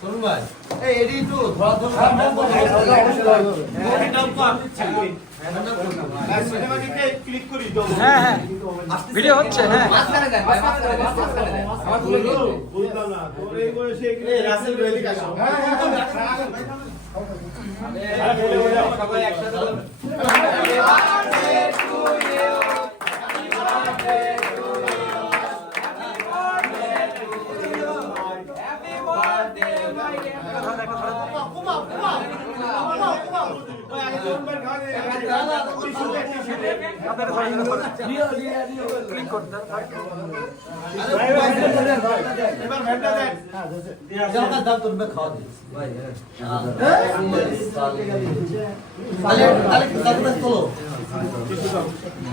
কোনোবাই এই এৰিটো ভিডিঅ' তাহলে তাহলে তাহলে তোলো